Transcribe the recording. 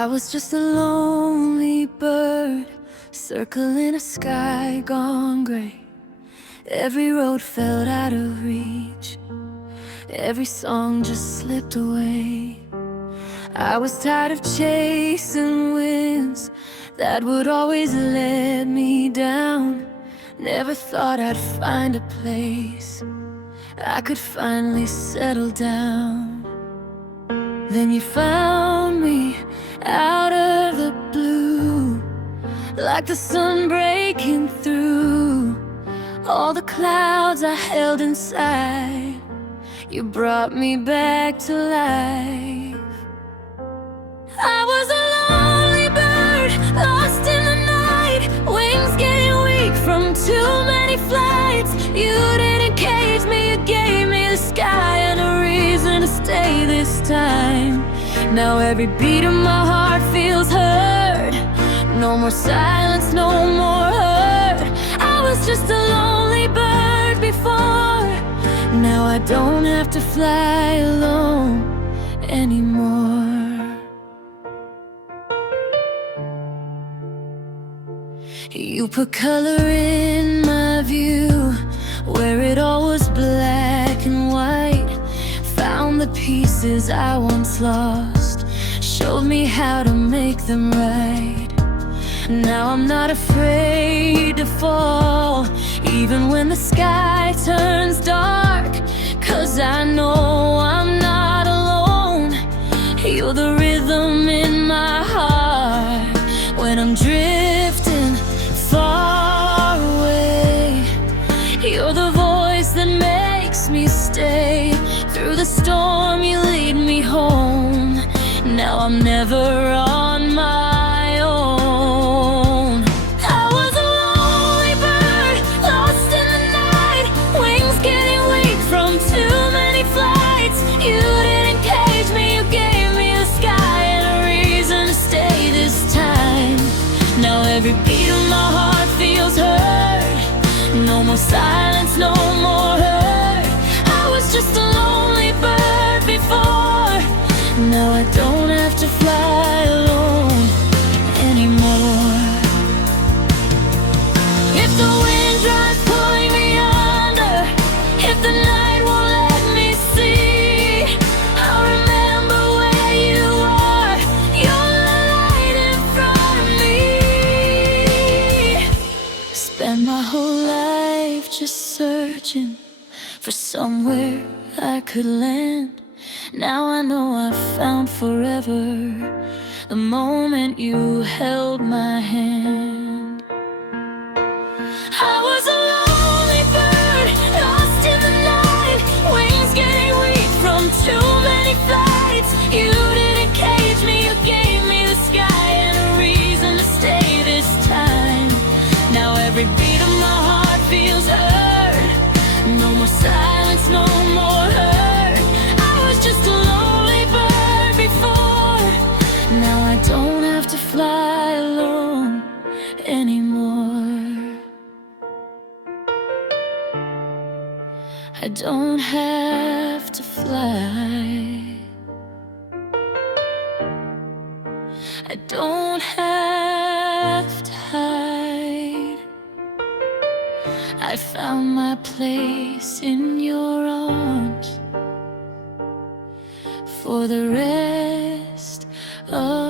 I was just a lonely bird, circling a sky gone gray. Every road felt out of reach, every song just slipped away. I was tired of chasing winds that would always let me down. Never thought I'd find a place I could finally settle down. Then you found me out of the blue, like the sun breaking through all the clouds I held inside. You brought me back to life. I was a lonely bird, lost in the night, wings getting weak from too many flights. You didn't cage me, you gave me the sky and a reason to stay this time. Now every beat of my heart feels heard. No more silence, no more hurt. I was just a lonely bird before. Now I don't have to fly alone anymore. You put color in my view, where it all was black and white. Found the pieces I once lost, showed me how to make them right. Now I'm not afraid to fall, even when the sky turns dark, 'cause I know I'm not alone. You're the rhythm in my heart when I'm drifting far away. You're the voice that makes me stay. Through the storm you lead me home. Now I'm never on my own. I was a lonely bird, lost in the night, wings getting weak from too many flights. You didn't cage me, you gave me the sky and a reason to stay this time. Now every beat of my heart feels heard. No more silence, no more hurt. I was just a lonely bird before. Now I don't have to fly alone anymore. If the wind tries pulling me under, if the night won't let me see, I'll remember where you are. You're the light in front of me. Spend my whole life just searching for somewhere I could land. Now I know I've found forever, the moment you held my hand. I was a lonely bird, lost in the night, wings getting weak from too many flights. You didn't cage me, you gave me the sky and a reason to stay this time. Now every beat of my heart feels heard. No more silence, no more hurt. I was just a lonely bird before. Now I don't have to fly alone anymore. I don't have to fly. I don't have to hide. I found my place in your arms for the rest of